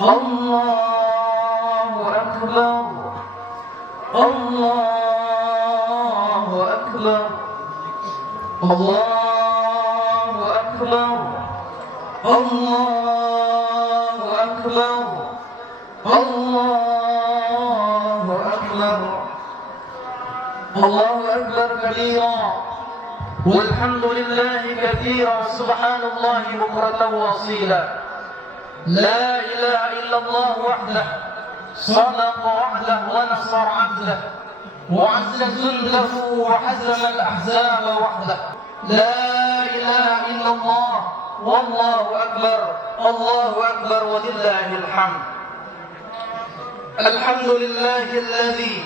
Allahu Akbar. Allahu Akbar. Allahu Akbar. Allahu Akbar. Allahu Akbar. Allahu Akbar kabira. Walhamdulillahi katsira. Subhanallahi bukratan wa asila. La ilaha illallah wahdah. Sadaqa wa'dah wa nasara 'abdah. وعز جنده وحزم الأحزاب وحده. لا إله إلا الله والله أكبر. الله أكبر ولله الحمد. الحمد لله الذي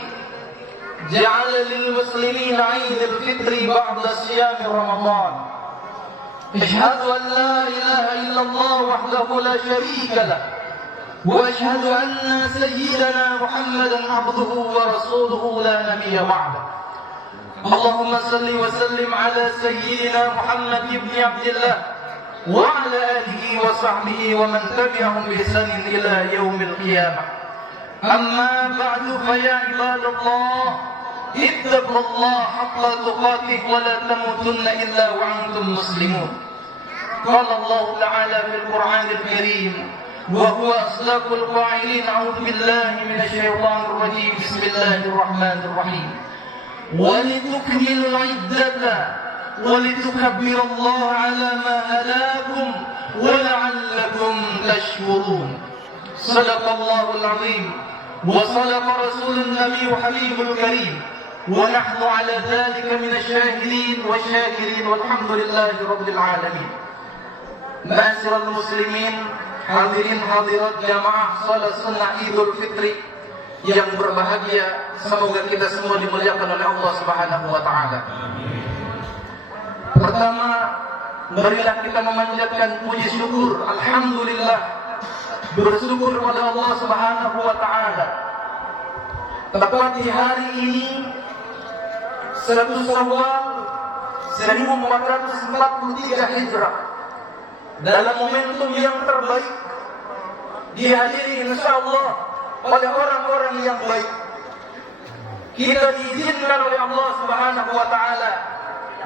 جعل للمسلمين عيد الفطر بعد صيام رمضان. أشهد أن لا إله إلا الله وحده لا شريك له، وأشهد أن سيدنا محمدا عبده ورسوله لا نبي بعده. اللهم صل وسلم على سيدنا محمد بن عبد الله وعلى آله وصحبه ومن تبعهم بإحسان إلى يوم القيامة. أما بعد فيا عباد الله، اتقوا الله حق تقاته ولا تموتن إلا وأنتم مسلمون. قال الله تعالى في القرآن الكريم: وهو أصدق القائلين. أعوذ بالله من الشيطان الرجيم. بسم الله الرحمن الرحيم. ولتكملوا العدة ولتكبروا الله على ما هداكم ولعلكم تشكرون. صدق الله العظيم وصدق رسول النبي حبيب الكريم، ونحن على ذلك من الشاهدين والشاكرين والحمد لله رب العالمين. معاشر المسلمين، hadirin hadirat jamaah salat sunnah Idul Fitri yang berbahagia, semoga kita semua dimuliakan oleh Allah Subhanahu wa taala. Pertama, marilah kita memanjatkan puji syukur, alhamdulillah, bersyukur kepada Allah Subhanahu wa taala. Tepat di hari ini 1 Syawal 1443 Hijrah, dalam momentum yang terbaik, dihadiri insyaallah oleh orang-orang yang baik. Kita diizinkan oleh Allah Subhanahu wa taala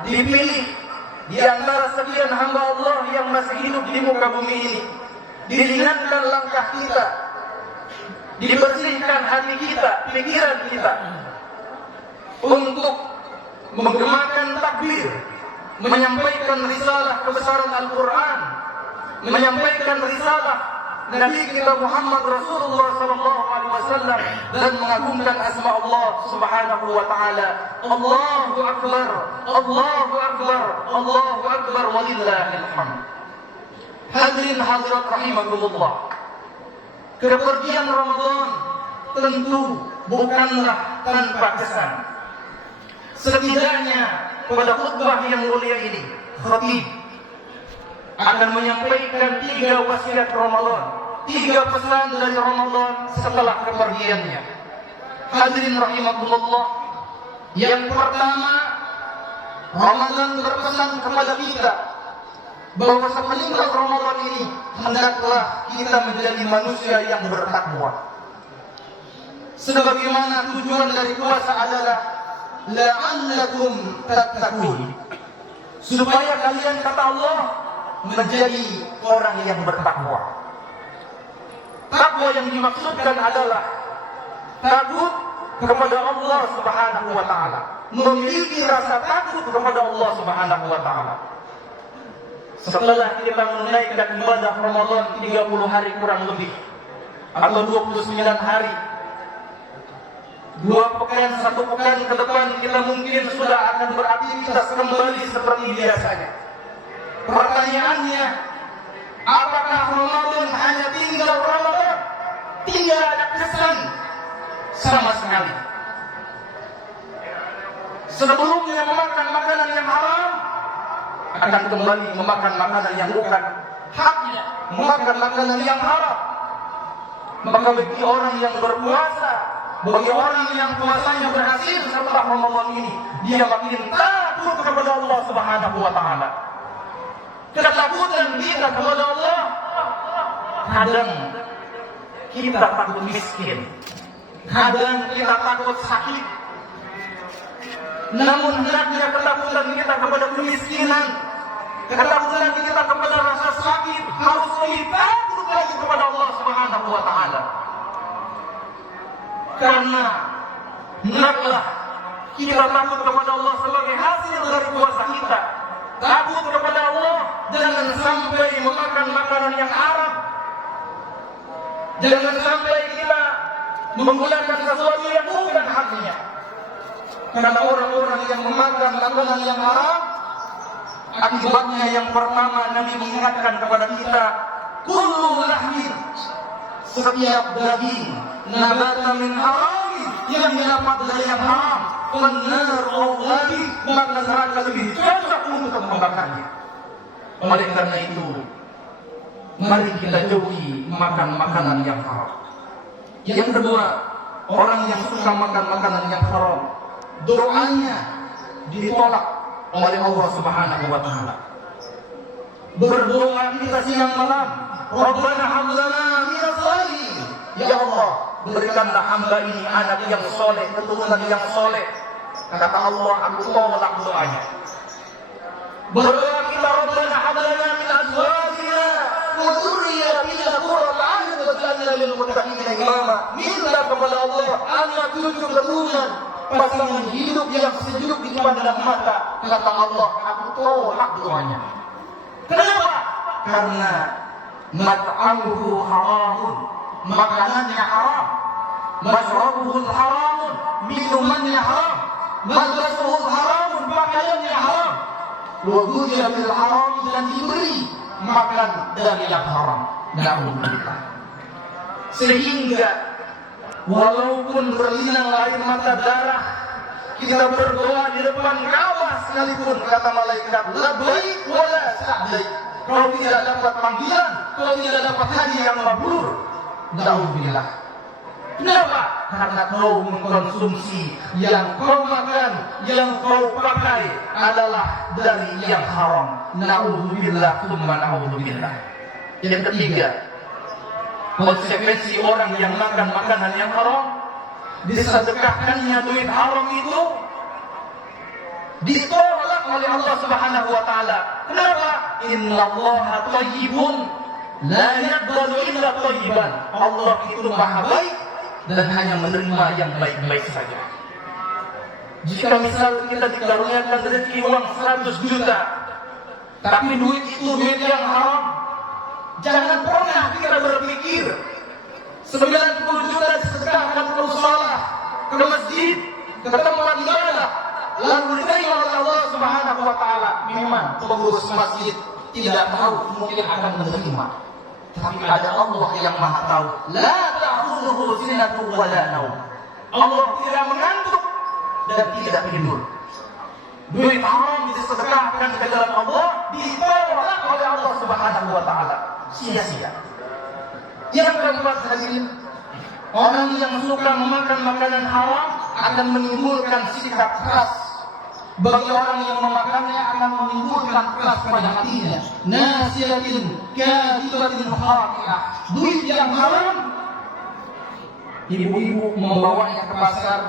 dipilih di antara sekian hamba Allah yang masih hidup di muka bumi ini. Diringankan langkah kita, dibersihkan hati kita, pikiran kita, untuk menggemakan takbir, menyampaikan risalah kebesaran Al-Quran, menyampaikan risalah Nabi kita Muhammad Rasulullah SAW, dan mengagungkan asma Allah Subhanahu wa taala. Allahu Akbar, Allahu Akbar, Allahu Akbar walillahil hamd. Hadirin hadirat rahimakumullah, kepergian Ramadan tentu bukanlah tanpa kesan. Setidaknya pada khutbah yang mulia ini, khatib akan menyampaikan 3 wasiat Ramadan, 3 pesan dari Ramadan setelah kepergiannya. Hadirin rahimakumullah, yang pertama, Ramadan berpesan kepada kita bahwa semenjak Ramadan ini hendaklah kita menjadi manusia yang bertakwa. Sebagaimana tujuan dari puasa adalah la'allakum tattaqun, supaya kalian, kata Allah, menjadi orang yang bertakwa. Takwa yang dimaksudkan adalah takut kepada Allah Subhanahu wa taala, memiliki rasa takut kepada Allah Subhanahu wa taala. Setelah kita menunaikan ibadah Ramadan 30 hari kurang lebih, atau 29 hari, 2 pekan, 1 pekan ke depan kita mungkin sudah akan beraktivitas kembali seperti biasanya. Pertanyaannya, apakah Ramadan hanya tinggal Ramadan, tidak ada kesan sama sekali? Sebelumnya memakan makanan yang haram, akan kembali memakan makanan yang bukan haknya, memakan makanan yang haram. Maka bagi orang yang berpuasa, bagi orang yang puasanya berhasil setelah Ramadan ini, dia makin takut kepada Allah Subhanahu wa taala. Ketakutan kita kepada Allah kadang kita takut miskin. Kadang kita takut sakit. Namun hendaknya ketakutan kita kepada kemiskinan, ketakutan kita kepada rasa sakit harus lebih takut lagi kepada Allah Subhanahu wa taala. Karena hendaklah kita takut kepada Allah sebagai hasil dari puasa kita. Takut kepada Allah, jangan sampai memakan makanan yang haram. Jangan sampai kita menggunakan sesuatu yang bukan haknya. Karena orang-orang yang memakan makanan yang haram, akibatnya yang pertama Nabi mengingatkan kepada kita, kullu lahmin, setiap daging, nabata min haramin, yang didapat dari yang haram, benar Allah, maka neraka lebih cocok untuk membakarnya. Oleh karena itu, mari kita jauhi makan makanan yang haram. Yang kedua, orang yang suka makan makanan yang haram, doanya ditolak oleh Allah Subhanahu wa taala. Berdoa kita siang malam, Rabbana hab lana minaz salihin. Ya Allah, berikanlah hamba ini anak yang soleh, keturunan yang soleh. Kata Allah, aku tolak doanya. Berdoa kita, Rabbana hab lana min azwajina wa dhurriyyatina qurrata a'yun waj'alna lil muttaqina imama. Minta kepada Allah anak cucu keturunan, pasangan hidup yang sejuk dipandang mata. Kata Allah, aku tolak doanya. Kenapa? Karena mat'amuhu haramun, makanannya haram, mashrabuhu haramun, minumannya haram, malbasuhu haramun, pakaiannya haram, wa ghudhiya bil haram, dan diberi makan dari yang haram. Na'udzubillah. Sehingga walaupun berlinang air mata darah, kita berdoa di depan Ka'bah sekalipun, kata malaikat, labbaik wala sa'daik. Kau tidak dapat panggilan, kau tidak dapat haji yang mabrur. Na'udzubillah. Kenapa? Karena kau mengkonsumsi, yang kau makan, yang kau pakai adalah dari yang haram. Na'udzubillah, tsumma na'udzubillah. Yang ketiga, konsekuensi orang yang makan makanan yang haram, disedekahkannya duit haram itu ditolak oleh Allah Subhanahu wa taala. Kenapa? Innallaha thayyibun la yaqbalu illa thayyiban. Allah itu Maha baik dan hanya menerima yang baik-baik saja. Jika misal kita dikaruniakan rezeki uang 100 juta, tapi duit itu duit yang haram, jangan pernah kita berpikir 90 juta disedekahkan ke mushola, ke masjid, ke tempat ibadah, lalu diterima oleh Allah Subhanahu wa taala. Memang pengurus masjid tidak tahu mungkin akan menerima, tapi ada Allah yang Maha tahu. La ta'khudhuhu sinatun wa la naum. Allah tidak mengantuk dan tidak tidur. Duit haram disedekahkan ke jalan Allah, ditolak oleh Allah Subhanahu wa taala. Sia-sia. Yang keempat, hadirin, orang yang suka memakan makanan haram akan menimbulkan sikap keras. Bagi orang yang memakannya akan menimbulkan keras pada hatinya. Nasiyatin kadibatin khati'ah. Duit yang haram, ibu-ibu membawanya ke pasar.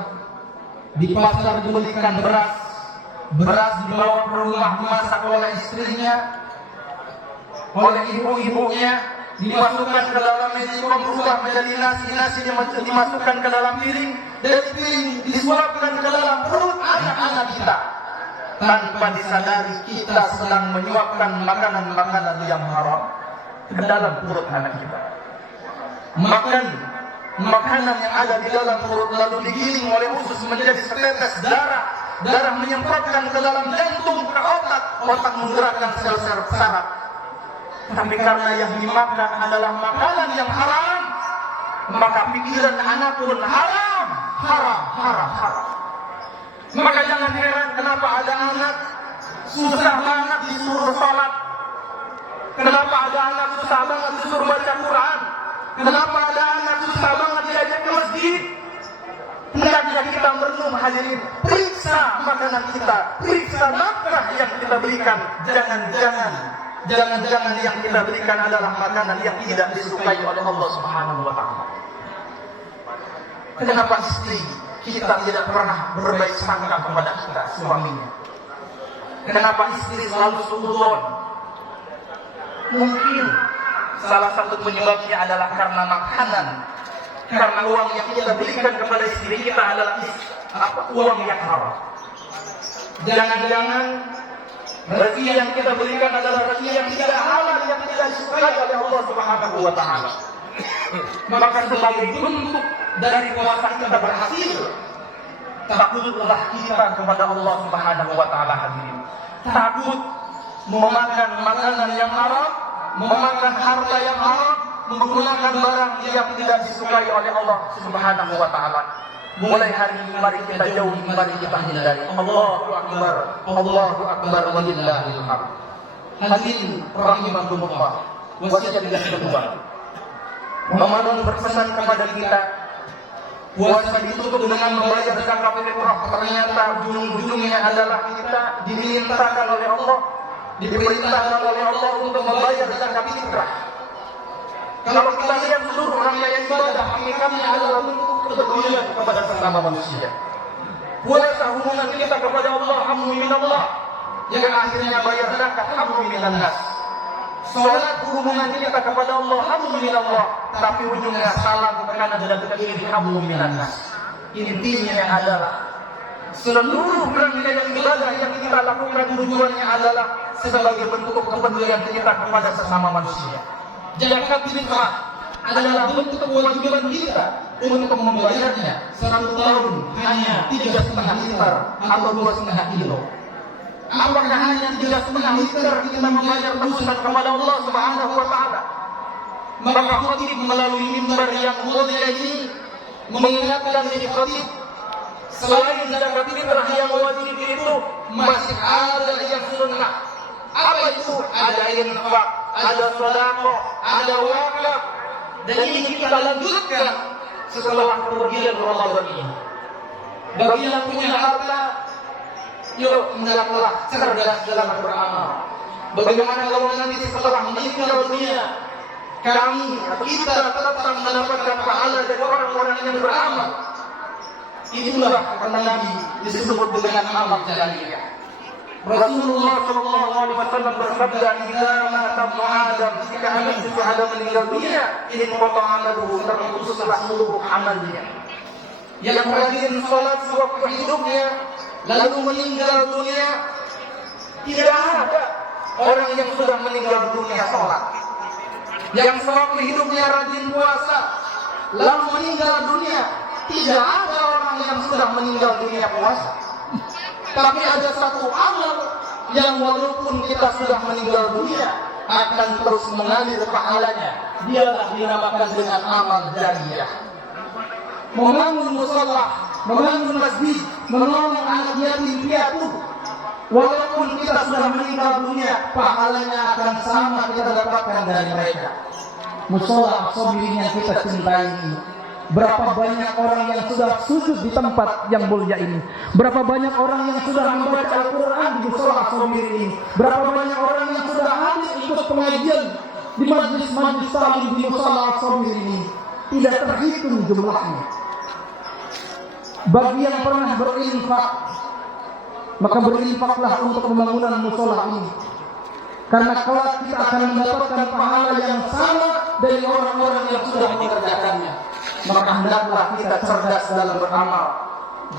Di pasar dibelikan beras. Beras dibawa ke rumah dimasak oleh istrinya, oleh ibu-ibunya, dimasukkan ke dalam mejikom, berubah menjadi nasi. Nasi dimasukkan ke dalam piring, dari piring disuapkan ke dalam perut anak-anak kita. Tanpa disadari kita sedang menyuapkan makanan-makanan yang haram ke dalam perut anak kita. Makan makanan yang ada di dalam perut lalu digiling oleh usus menjadi setetes darah. Darah menyemprotkan ke dalam jantung, ke otak. Otak menggerakkan sel-sel saraf. Tapi karena yang dimakan adalah makanan yang haram, maka pikiran anak pun haram, haram, haram, haram. Maka jangan heran kenapa ada anak susah banget disuruh sholat, kenapa ada anak susah banget disuruh baca Quran, kenapa ada anak susah banget diajak ke masjid. Hendaknya kita merenung, hadirin, periksa makanan kita, periksa nafkah yang kita berikan. Jangan-jangan jangan-jangan yang kita berikan adalah makanan yang tidak disukai oleh Allah Subhanahu wa taala. Kenapa istri kita tidak pernah berbaik sangka kepada kita, suaminya? Kenapa istri selalu suudzon? Mungkin salah satu penyebabnya adalah karena makanan, karena uang yang kita berikan kepada istri kita adalah uang yang haram. Jangan-jangan rezeki yang kita berikan adalah rezeki yang tidak halal, yang tidak disukai oleh Allah Subhanahu wa taala. Maka sebagai bentuk dari puasa kita berhasil, takutlah kita kepada Allah Subhanahu wa taala hadirin. Takut memakan makanan yang haram, memakan harta yang haram, menggunakan barang yang tidak disukai oleh Allah Subhanahu wa taala. Mulai hari ini mari kita jauhi, mari kita hindari. Allahu akbar, Allahu akbar, walillahil hamd. Hadirin rahimakumullah. Wasiat yang kedua, Ramadan berpesan kepada kita, puasa ditutup dengan membayar zakat fitrah. Ternyata ujung-ujungnya adalah kita dimintakan oleh Allah, diperintahkan oleh Allah untuk membayar zakat fitrah. Kalau kita lihat seluruh rangkaian ibadah, hakikatnya adalah bentuk kepedulian kepada sesama manusia. Puasa hubungan kita kepada Allah, hamdu minallah, yang akhirnya bayar zakat, hamdu minannas. Salat hubungan kita kepada Allah, hamdu minallah, tapi ujungnya salam ke kanan dan ke kiri, hamdu minannas. Intinya adalah seluruh rangkaian ibadah yang kita lakukan tujuannya adalah sebagai bentuk kepedulian kita kepada sesama manusia. Zakat fitrah adalah bentuk kewajiban kita untuk membayarnya. 1 tahun hanya 3,5 liter atau 2,5 kilo. Apakah hanya 3,5 liter kita membayar tebusan kepada Allah Subhanahu wa taala? Maka khatib melalui mimbar yang mulia ini mengingatkan diri khatib, selain zakat fitrah yang wajib itu masih ada yang sunnah. Apa itu? Ada infak, ada sedekah, ada wakaf, dan ini kita lanjutkan setelah pergian Ramadan ini. Bagi yang punya harta, yuk hendaklah cerdas dalam beramal. Bagaimana kalau nanti setelah meninggal dunia, kita tetap mendapatkan pahala dari orang-orang yang beramal. Itulah kata Nabi disebut dengan amal jariyah. Rasulullah sallallahu alaihi wasallam bersabda, "Idza mata Adam, jika anak cucu Adam meninggal dunia, ini potong amaluhu, terputuslah seluruh amalnya." Yang rajin salat sewaktu hidupnya, lalu meninggal dunia, tidak ada orang yang sudah meninggal dunia salat. Yang sewaktu hidupnya rajin puasa, lalu meninggal dunia, tidak ada orang yang sudah meninggal dunia puasa. Tapi ada satu amal yang walaupun kita sudah meninggal dunia akan terus mengalir pahalanya. Dialah dinamakan dengan amal jariyah. Membangun musalla, membangun masjid, menolong anak yatim piatu. Walaupun kita sudah meninggal dunia, pahalanya akan sama kita dapatkan dari mereka. Musalla As-Sabirin yang kita cintai ini, berapa banyak orang yang sudah sujud di tempat yang mulia ini. Berapa banyak orang yang sudah membaca Al-Quran di musola As-Sabirin ini. Berapa banyak orang yang sudah hadir ikut pengajian di majlis-majlis taklim di musola As-Sabirin ini. Tidak terhitung jumlahnya. Bagi yang pernah berinfak, maka berinfaklah untuk pembangunan musola ini. Karena kelak kita akan mendapatkan pahala yang sama dari orang-orang yang sudah mengerjakannya. Maka hendaklah kita cerdas dalam beramal.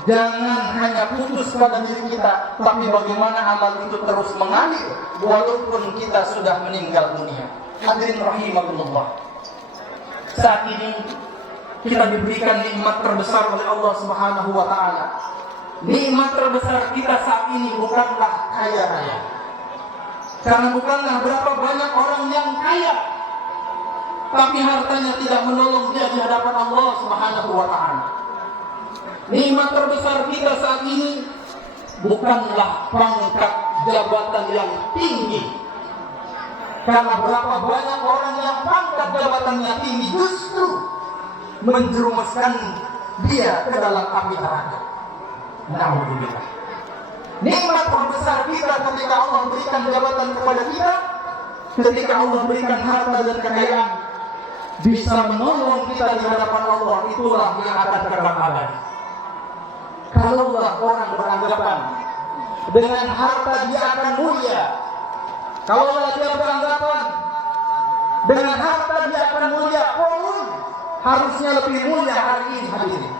Jangan hanya putus pada diri kita, tapi bagaimana amal itu terus mengalir walaupun kita sudah meninggal dunia. Hadirin rahimakumullah. Saat ini kita diberikan nikmat terbesar oleh Allah Subhanahu wa taala. Nikmat terbesar kita saat ini bukanlah kaya raya. Karena bukanlah berapa banyak orang yang kaya, tapi hartanya tidak menolong dia di hadapan Allah Subhanahu wa taala. Nikmat terbesar kita saat ini bukanlah pangkat jabatan yang tinggi. Karena berapa banyak orang yang pangkat jabatannya tinggi justru menjerumuskan dia ke dalam api neraka. Alhamdulillah. Nikmat terbesar kita ketika Allah berikan jabatan kepada kita ketika Allah berikan harta dan kekayaan, bisa menolong kita di hadapan Allah, itulah yang akan kekal abadi. Kalaulah orang beranggapan dengan harta dia akan mulia, kalaulah dia beranggapan dengan harta dia akan mulia, harusnya lebih mulia hari ini hadirin.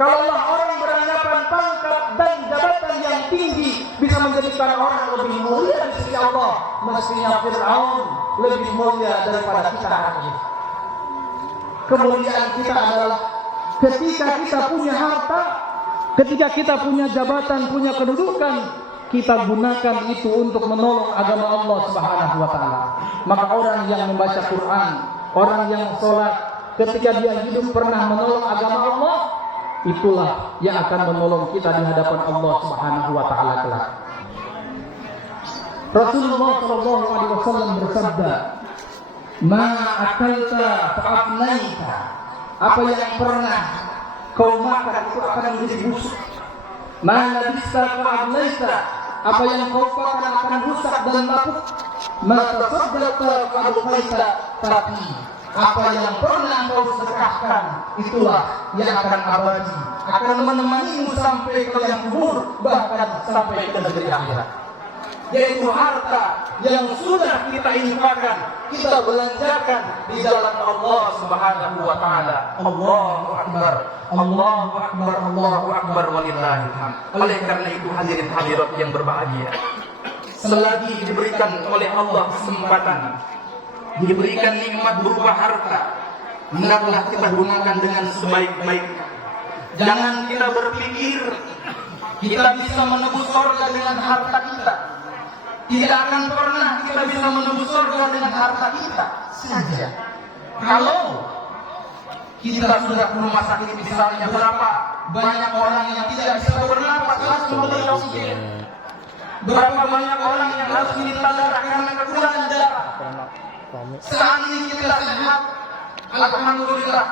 Kalaulah orang beranggapan pangkat dan jabatan yang tinggi bisa menjadikan orang lebih mulia di sisi Allah, mestinya Fir'aun lebih mulia daripada kita hari ini. Kemuliaan kita adalah ketika kita punya harta, ketika kita punya jabatan, punya kedudukan, kita gunakan itu untuk menolong agama Allah Subhanahu wa taala. Maka orang yang membaca Quran, orang yang sholat, ketika dia hidup pernah menolong agama Allah, itulah yang akan menolong kita di hadapan Allah Subhanahu wa taala kelak. Rasulullah sallallahu alaihi wasallam bersabda, "Ma akalta fa'afnaita." Apa yang pernah kau makan itu akan menjadi busuk. "Ma labista fa'afnaita." Apa yang kau pakai akan rusak dan lapuk. "Ma tasaddaqta fa'afnaita." Tapi apa yang pernah kau sedekahkan, itulah yang akan abadi, akan menemanimu sampai ke yang kubur, bahkan sampai ke negeri akhirat. Yaitu harta yang sudah kita infakkan, kita belanjakan di jalan Allah Subhanahu wa taala. Allahu akbar, Allahu akbar, Allahu akbar walillahil hamd. Oleh karena itu hadirin hadirat yang berbahagia, selagi diberikan oleh Allah kesempatan, diberikan nikmat berupa harta, hendaklah kita gunakan dengan sebaik-baiknya. Jangan kita berpikir kita bisa menebus surga dengan harta kita. Tidak akan pernah kita bisa menebus surga dengan harta kita saja. Kalau kita sudah ke rumah sakit misalnya, berapa banyak orang yang tidak bisa bernapas, harus memberi oksigen. Berapa banyak orang yang harus minta darah karena kekurangan darah. Saat ini kita sehat, alhamdulillah,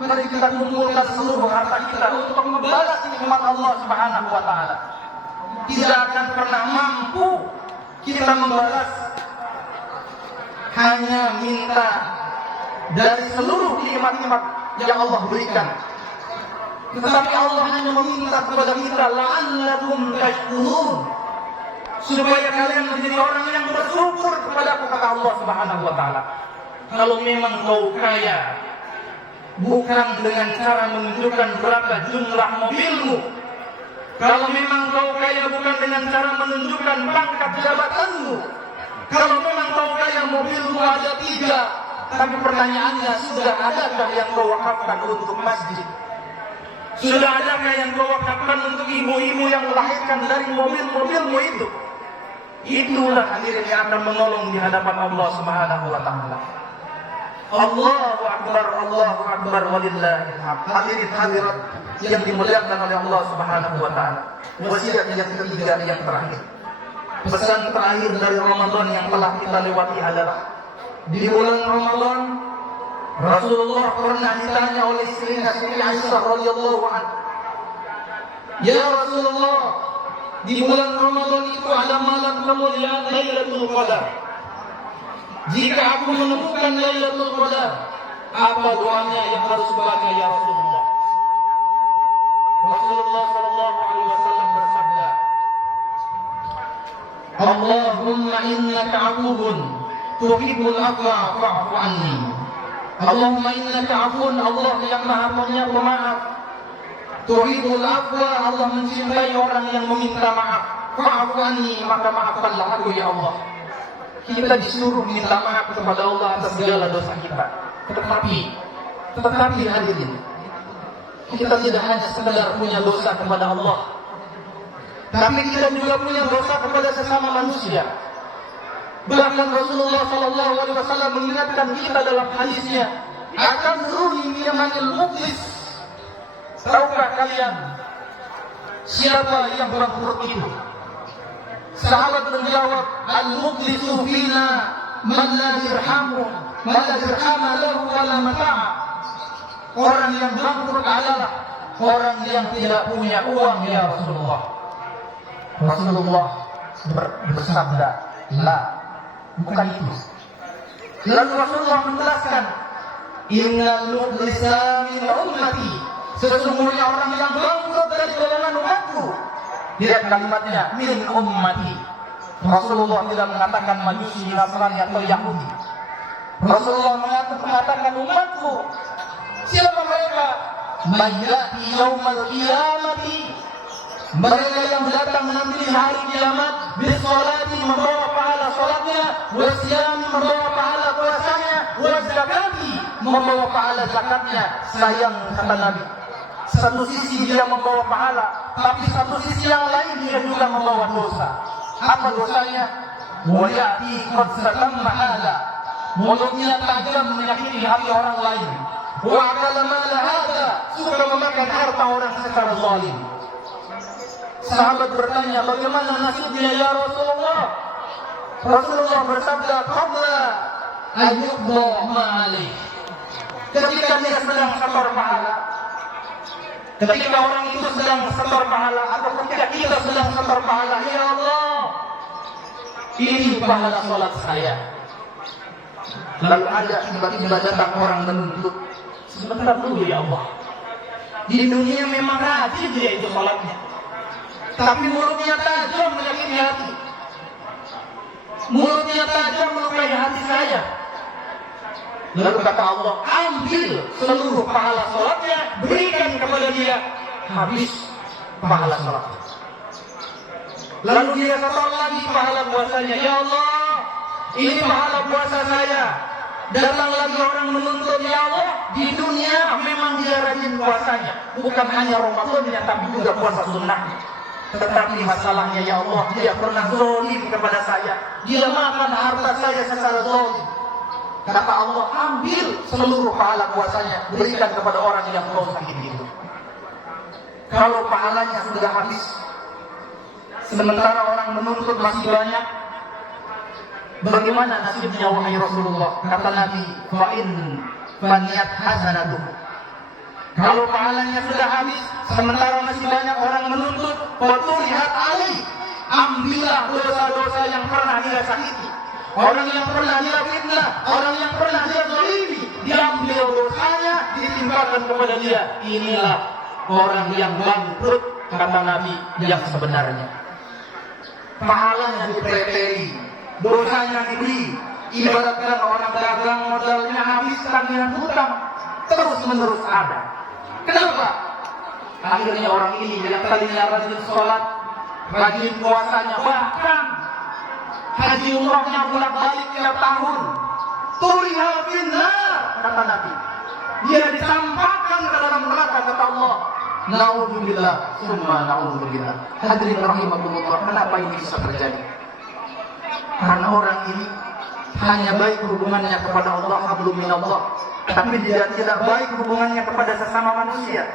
mari kita kumpulkan seluruh harta kita untuk membalas nikmat Allah Subhanahu wa taala. Tidak akan pernah mampu kita membalas, hanya minta dari seluruh nikmat-nikmat yang Allah berikan. Tetapi Allah hanya meminta kepada kita, la'allakum tashkurun, supaya kalian menjadi orang yang bersyukur kepada kata Allah Subhanahu wa taala. Kalau memang kau kaya bukan dengan cara menunjukkan berapa jumlah mobilmu, kalau memang kau kaya bukan dengan cara menunjukkan pangkat jabatanmu, kalau memang kau kaya mobilmu ada 3, tapi pertanyaannya, sudah adakah yang kau wakafkan untuk masjid? Sudah adakah yang kau wakafkan untuk ibu-ibu yang melahirkan dari mobil-mobilmu itu? Itulah hadirin yang akan menolong di hadapan Allah Subhanahu wa taala. Allahu akbar, Allahu akbar walillahil hamd. Hadirin hadirat yang dimuliakan oleh Allah Subhanahu wa taala. Wasiat yang ketiga, yang terakhir, pesan terakhir dari Ramadan yang telah kita lewati adalah, di bulan Ramadan Rasulullah pernah ditanya oleh Siti Aisyah radhiyallahu anha, "Ya Rasulullah, di bulan Ramadan itu ada malam kemuliaan Lailatul Qadar. Jika aku menemukan Lailatul Qadar, apa doanya yang harus baca ya Rasulullah?" Rasulullah sallallahu alaihi wasallam bersabda, "Allahumma innaka 'afuwun tuhibbul 'afwa fa'fu anni." Allahumma innaka 'afuwun, Allah yang Maha Pemaaf. Tuhibbul 'afwa, Allah mencintai orang yang meminta maaf. Fa'fu anni, maka maafkanlah aku ya Allah. Kita disuruh minta maaf kepada Allah atas segala dosa kita. Tetapi hadirin, kita tidak hanya sekedar punya dosa kepada Allah, tapi kita juga punya dosa kepada sesama manusia. Bahkan Rasulullah sallallahu alaihi wasallam mengingatkan kita dalam hadisnya, "Akan runi yamanil muflis." Tahukah kalian siapa yang bangkrut itu? Sahabat menjawab, "Al-muflisu fina man la dirhama lahu wa la mata'a." Orang yang bangkrut adalah orang yang tidak punya uang ya Rasulullah. Rasulullah bersabda, "La, Bukan itu. Lalu Rasulullah menjelaskan, innal muflisa min ummati, sesungguhnya orang yang bangkrut dari golongan umatku. Lihat kalimatnya, min ummati. Rasulullah tidak mengatakan Majusi, Nasrani atau Yahudi. Rasulullah mengatakan umatku. Siapa mereka? Mayyati yaumal qiyamati, mereka yang datang nanti hari kiamat, bisolati, membawa pahala solatnya, wasyami, membawa pahala puasanya, wazakati, membawa pahala zakatnya. Sayang, kata Nabi, satu sisi dia membawa pahala, tapi satu sisi yang lain dia juga membawa dosa. Apa dosanya? Wayati qad satamma hada, mulutnya tajam menyakiti hati orang lain. Wa akala mala hada, suka memakan harta orang secara zalim. Sahabat bertanya, bagaimana nasibnya ya Rasulullah? Rasulullah bersabda, qabla ayyubda ma'alih. Ketika dia sedang setor pahala, ketika orang itu sedang setor pahala, atau ketika kita sedang setor pahala, ya Allah, ini pahala sholat saya. Lalu ada tiba-tiba datang orang menuntut, sebentar dulu ya Allah, di dunia memang rajin dia itu sholatnya, tapi mulutnya tajam menyakiti hati, mulutnya tajam melukai hati saya. Lalu kata Allah, ambil seluruh pahala sholatnya, berikan kepada dia, habis pahala sholatnya. Lalu dia setor lagi pahala puasanya, ya Allah, ini pahala puasa saya. Datang lagi orang menuntut, ya Allah, di dunia memang dia rajin puasanya, bukan hanya Ramadannya tapi juga puasa sunnahnya. Tetapi masalahnya, ya Allah, dia pernah zalim kepada saya, dia makan harta saya secara zalim. Kata Allah, ambil seluruh pahala puasanya, berikan kepada orang yang kau sakiti itu. Kalau pahalanya sudah habis, sementara orang menuntut masih banyak, bagaimana nasibnya wahai Rasulullah? Kata Nabi, fa'in faniyat hasanatuh. Kalau pahalanya sudah habis, sementara masih banyak orang menuntut, lihat alaih, ambillah dosa-dosa yang pernah dia sakiti, orang yang pernah dia fitnah, orang yang pernah dia zalimi, diambil dosanya, ditimpakan kepada dia. Inilah orang yang bangkrut, kata Nabi, yang sebenarnya. Pahalanya dipreteli, dosanya dibeli. Ibaratkan orang dagang modalnya habis, tagihan hutang terus menerus ada. Kenapa? Akhirnya orang ini yang tadinya rajin sholat, rajin puasanya, bahkan haji umrahnya bolak-balik tiap tahun, turiha finnar, kata Nabi, dia dicampakkan ke dalam neraka, kata Allah. Naudzubillah, summa naudzubillah. Hadirin rahimakumullah, kenapa ini bisa terjadi? Karena orang ini hanya baik hubungannya kepada Allah, hablum minallah, tapi dia tidak baik hubungannya kepada sesama manusia.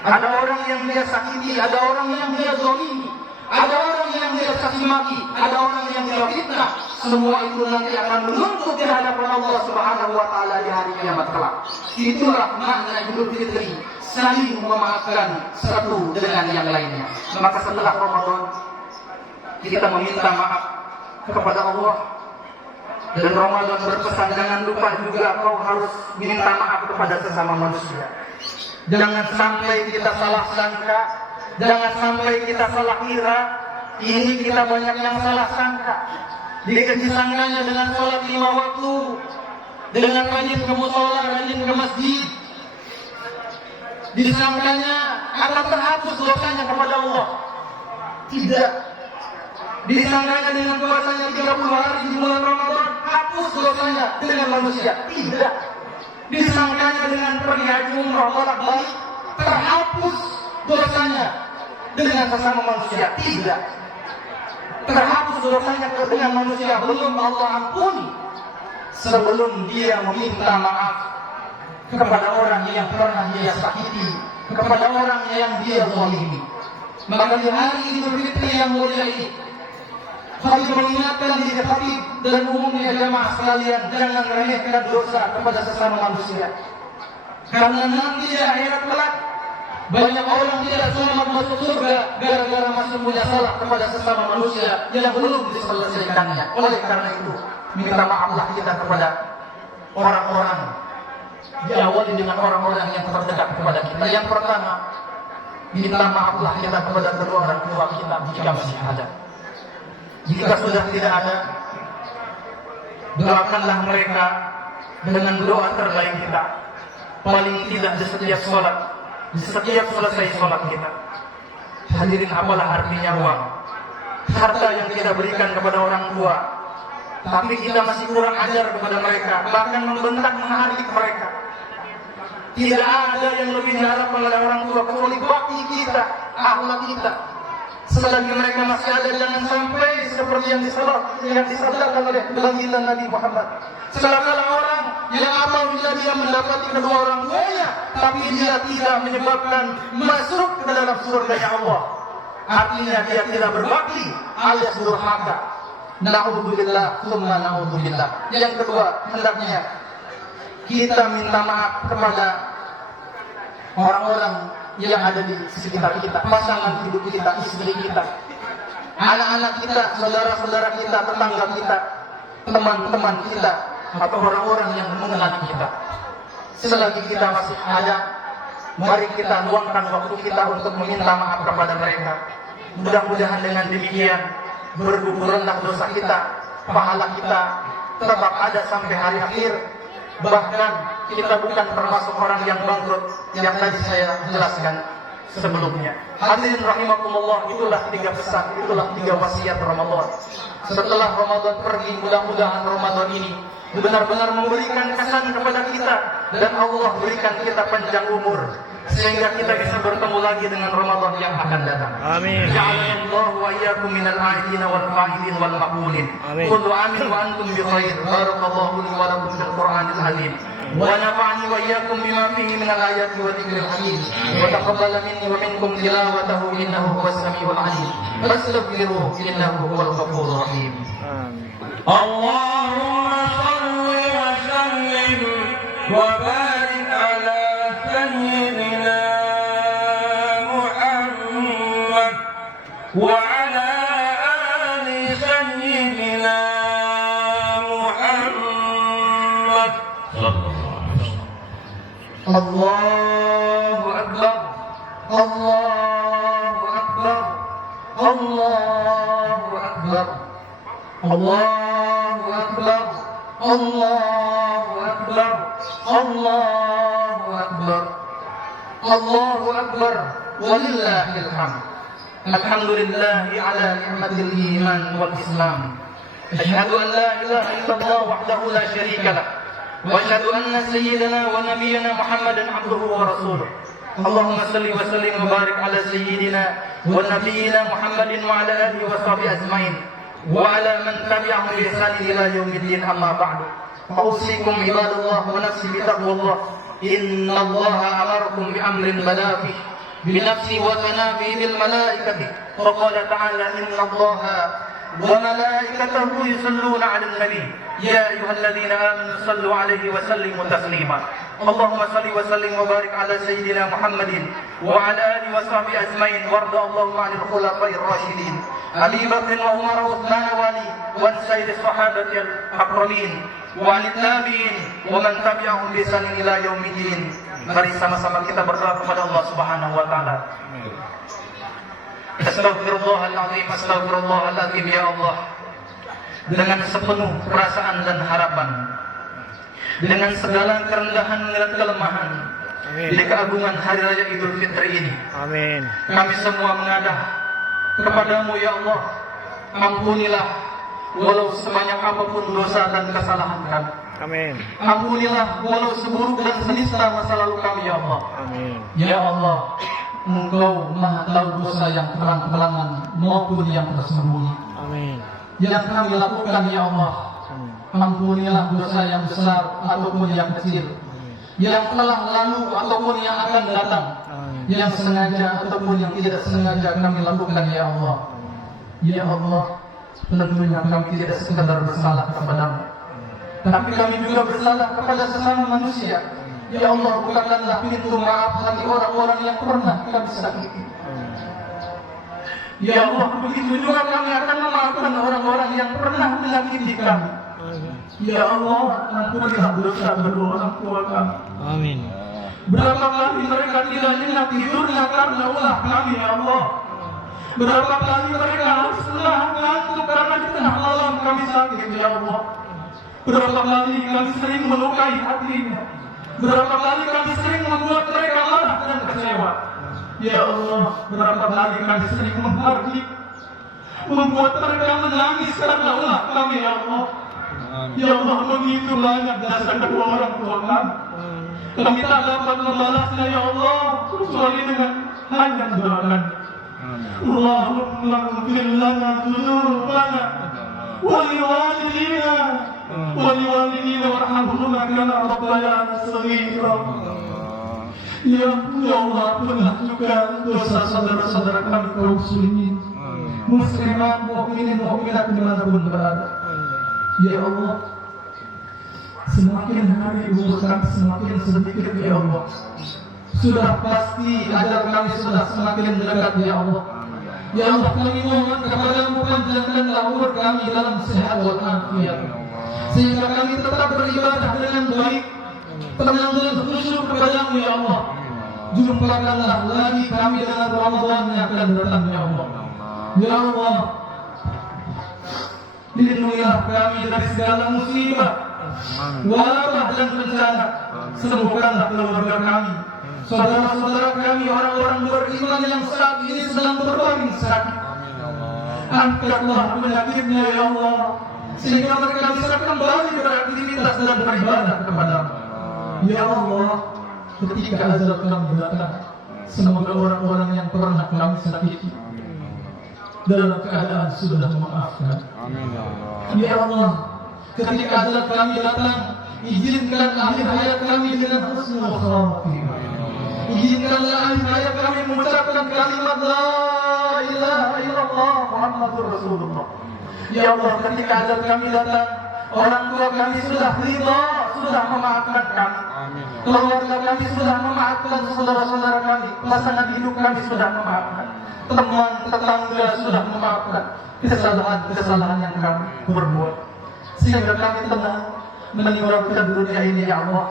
Ada orang yang dia sakiti, ada orang yang dia zalimi, ada orang yang dia caci maki, ada orang yang dia fitnah. Semua itu nanti akan menuntut di hadapan Allah Subhanahu wa taala di hari kiamat kelak. Itulah makna Idul Fitri, saling memaafkan satu dengan yang lainnya. Maka setelah Ramadan kita meminta maaf kepada Allah. Dan Ramadan berpesan, jangan lupa juga kau harus minta maaf kepada sesama manusia. Jangan sampai kita salah sangka, jangan sampai kita salah kira. Ini kita banyak yang salah sangka. Disangkanya dengan sholat 5 waktu, dengan rajin ke mushola, rajin ke masjid, disangkanya akan terhapus dosanya kepada Allah. Tidak. Disangkanya dengan puasanya 30 hari di bulan Ramadan, hapus dosanya dengan manusia. Tidak. Disangkanya dengan pergi haji umrah bolak-balik, terhapus dosanya dengan sesama manusia. Tidak. Terhapus dosanya dengan manusia belum Allah ampuni sebelum dia meminta maaf kepada orang yang pernah dia sakiti, kepada orang yang dia zalimi. Maka di hari Idul Fitri yang mulia ini, kami mengingatkan diri kami dan umumnya jamaah sekalian, jangan remehkan dosa kepada sesama manusia. Karena nanti di akhirat kelak, Banyak orang tidak selamat masuk surga gara-gara masih punya salah kepada sesama manusia yang belum diselesaikannya. Oleh karena itu, minta maaflah kita kepada orang-orang, diawali dengan orang-orang yang terdekat kepada kita. Yang pertama, minta maaflah kita kepada kedua orang tua kita jika masih ada. Jika sudah tidak ada, doakanlah mereka dengan doa terbaik kita. Paling tidak di setiap sholat, di setiap selesai sholat kita. Hadirin, apalah artinya uang, harta yang kita berikan kepada orang tua, tapi kita masih kurang ajar kepada mereka, bahkan membentak, menghardik mereka. Tidak ada yang lebih diharapkan oleh orang tua kecuali bakti kita, akhlak kita. Selagi mereka masih ada, jangan sampai seperti yang disabdakan oleh baginda Nabi Muhammad. Celakalah orang yang apabila dia mendapati kedua orang tuanya, tapi dia tidak menyebabkan masuk ke dalam surga ya Allah. Artinya dia tidak berbakti alias durhaka. Na'udzubillah, summa na'udzubillah. Yang kedua, hendaknya kita minta maaf kepada orang-orang yang ada di sekitar kita, pasangan hidup kita, istri kita, anak-anak kita, saudara-saudara kita, tetangga kita, teman-teman kita, atau orang-orang yang mengenali kita. Selagi kita masih ada, mari kita luangkan waktu kita untuk meminta maaf kepada mereka. Mudah-mudahan dengan demikian bergugur rendah dosa kita, pahala kita tetap ada sampai hari akhir. Bahkan kita bukan termasuk orang yang bangkrut yang tadi saya jelaskan sebelumnya. Hadirin rahimakumullah, itulah 3 pesan, itulah 3 wasiat Ramadan. Setelah Ramadan pergi, mudah-mudahan Ramadan ini benar-benar memberikan kesan kepada kita, dan Allah berikan kita panjang umur sehingga kita bisa bertemu lagi dengan Ramadan yang akan datang. Amin. Ja'alallahu wa iyyakum minal a'idin wal fa'ilin wal maqbulin. Kullu amin wa antum bi khair. Barakallahu li wa lakum fil Qur'anil azim. Wa nafa'ani wa iyyakum bima fihi minal ayati wa dzikril hakim. Wa taqabbal minni wa minkum tilawatahu innahu huwas samiul 'alim. Fastaghfiruhu innahu huwal ghafurur rahim. Allahumma shalli wa sallim wa barik ala sayyidina Muhammad wa ala ali sayyidina Muhammad. Allahu akbar, Allahu akbar, Allahu akbar, Allahu akbar, Allahu akbar, Allahu akbar, Allahu akbar, walillahil hamd. Alhamdulillahi ala ni'matil iman wal islam. Asyhadu an la ilaha illallah wahdahu la syarika lah. Wa asyhadu anna sayyidana wa nabiyyana Muhammadan abduhu wa rasuluh. Allahumma salli wa sallim wa barik ala sayyidina wa nabiyyina Muhammadin wa ala alihi wa sahbihi ajmain. وعلى من تبعهم بإحسان إلى يوم الدين أما بعد أوصيكم عباد الله ونفسي بتقوى الله إن الله أمركم بأمر بدا فيه بنفسي وتنافي بالملائكة وقال تعالى إن الله وملائكته يصلون على النبي يا أيها الذين آمنوا صلوا عليه وسلموا تسليما اللهم صل وسلم وبارك على سيدنا محمد وعلى آله وصحبه أجمعين وارض اللهم عن الخلفاء الراشدين أبي بكر وعمر وعثمان وعلي وعن سائر الصحابة الأكرمين وعن التابعين ومن تبعهم بإحسان إلى يوم الدين. Mari sama-sama kita berdoa kepada Allah Subhanahu wa taala. Astaghfirullahaladzim, astaghfirullahaladzim ya Allah. Dengan sepenuh perasaan dan harapan, dengan segala kerendahan dan kelemahan, di keagungan Hari Raya Idul Fitri ini, amin, kami semua mengadah kepadamu ya Allah. Ampunilah walau sebanyak apapun dosa dan kesalahan kami. Amin. Ampunilah walau seburuk dan senista masa lalu kami ya Allah. Amin. Ya Allah, Engkau Maha tahu dosa yang terang-terangan maupun yang tersembunyi. Amin. Yang kami lakukan ya Allah, ampunilah dosa yang besar ataupun yang kecil, yang telah lalu ataupun yang akan datang, yang sengaja ataupun yang tidak sengaja kami lakukan ya Allah. Ya Allah, tentunya kami tidak sekedar bersalah kepadamu, tapi kami juga bersalah kepada sesama manusia Ya Allah, bukakanlah pintu maaf bagi orang-orang yang pernah kami sakiti. Ya Allah, begitu juga kami akan memaafkan orang-orang yang pernah menyakiti kami. Ya Allah, ampunilah dosa kedua orang tua kami. Amin. Berapa kali mereka tidak nyenyak tidurnya karena ulah kami, ya Allah. Berapa kali mereka harus ngantuk karena di tengah malam kami sakit, ya Allah. Berapa kali kami sering melukai hatinya. Berapa kali kami sering membuat mereka marah dan kecewa. Ya Allah, berapa kali kami sering menghardik, membuat mereka menangis karena ulah kami, ya Allah. Ya Allah, begitu banyak dosa kedua orang tua kami. Kami tak dapat membalasnya, ya Allah, kecuali dengan hanya mendoakan. Allahumma ighfir lana dzunubana wa liwalidina warhamhuma kama rabbayana shaghira. Ya Allah, ampunilah juga dosa saudara-saudara kami kaum muslimin, muslimat, mukminin, mukminat dimanapun berada. Ya Allah, semakin hari umur kami semakin sedikit, ya Allah. Sudah pasti ajal kami sudah semakin dekat, ya Allah. Ya Allah, kami mohon kepadamu panjangkanlah umur kami dalam sehat walafiat, sehingga kami tetap beribadah dengan baik, tenang dan khusyuk kepadamu, ya Allah. Jumpakanlah lagi kami dengan Ramadan yang akan datang, ya Allah. Ya Allah, lindungilah kami dari segala musibah, wabah dan bencana. Sembuhkanlah keluarga kami, saudara-saudara kami, orang-orang beriman yang saat ini sedang berbaring sakit. Angkatlah penyakitnya, ya Allah, sehingga mereka bisa kembali beraktivitas dan beribadah kepadamu. Ya Allah, ketika azab kami datang, semoga orang-orang yang pernah kami sakiti dalam keadaan sudah memaafkan. Ya Allah, ketika azab kami datang, izinkan akhir hayat kami dengan husnul khatimah. Izinkanlah akhir hayat kami mengucapkan kalimat la ilaha illallah Muhammadur Rasulullah. Ya Allah, ketika azab kami datang, orang tua kami sudah ridha, sudah memaafkan kami. Keluarga kami sudah memaafkan, saudara-saudara kami, pasangan hidup kami sudah memaafkan, teman tetangga sudah memaafkan kesalahan-kesalahan yang kami berbuat, sehingga kami tenang meninggalkan dunia ini, ya Allah.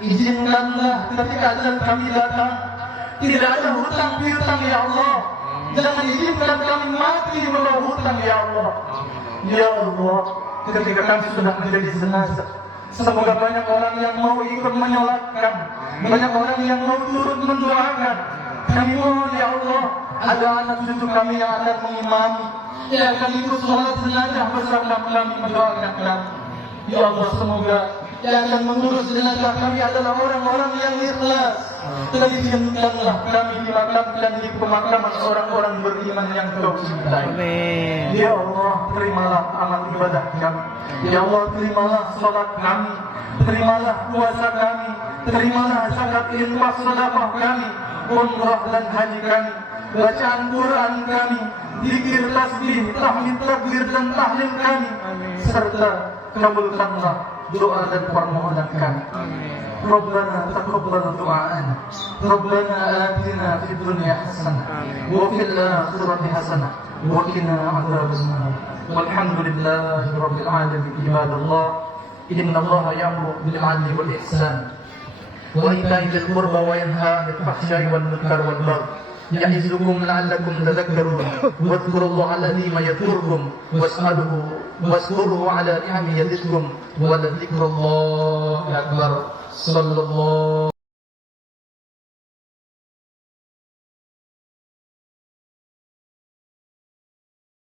Izinkanlah ketika ajal kami datang tidak ada hutang piutang, ya Allah. Jangan izinkan kami mati membawa hutang, ya Allah. Ya Allah, ketika kami sudah menjadi jenazah, semoga banyak orang yang mau ikut menyolatkan, banyak orang yang mau turut mendoakan. Kami mohon, ya Allah, ada anak cucu kami yang akan mengimami, yang akan ikut sholat jenazah bersama kami mendoakan kami. Ya Allah, semoga yang akan mengurus jenazah kami adalah orang-orang yang ikhlas. Dan izinkanlah kami dimakamkan di pemakaman orang-orang beriman yang Kau cintai. Ya Allah, terimalah amal ibadah kami. Ya Allah, terimalah salat kami, terimalah puasa kami, terimalah zakat, infak, sedekah kami, umrah dan haji kami, bacaan Quran kami, zikir, tasbih, tahmid, takbir dan tahlim kami, serta kabulkanlah doa dan permohonan kami. Rabbana taqabbal du'ana, Rabbana atina fid dunya hasanah wa fil akhirati hasanah wa qina adzabannar. Walhamdulillahi rabbil alamin. Ibadallah, innallaha ya'muru bil 'adli wal ihsan wa ita'i dzil qurba wa yanha 'anil fahsya'i wal munkar wal baghi ya'izukum la'allakum tadhakkarun. Wadhkurullaha alazima yadhkurkum waskuruhu ala ni'amihi yazidkum wa la dzikrullahi akbar. Sallallahu